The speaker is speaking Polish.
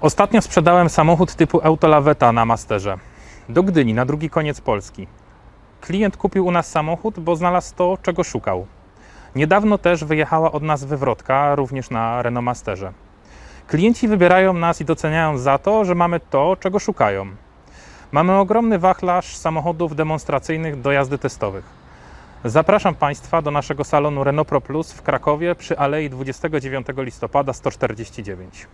Ostatnio sprzedałem samochód typu Autolaweta na Masterze. Do Gdyni, na drugi koniec Polski. Klient kupił u nas samochód, bo znalazł to, czego szukał. Niedawno też wyjechała od nas wywrotka, również na Renault Masterze. Klienci wybierają nas i doceniają za to, że mamy to, czego szukają. Mamy ogromny wachlarz samochodów demonstracyjnych do jazdy testowych. Zapraszam Państwa do naszego salonu Renault Pro Plus w Krakowie przy Alei 29 listopada 149.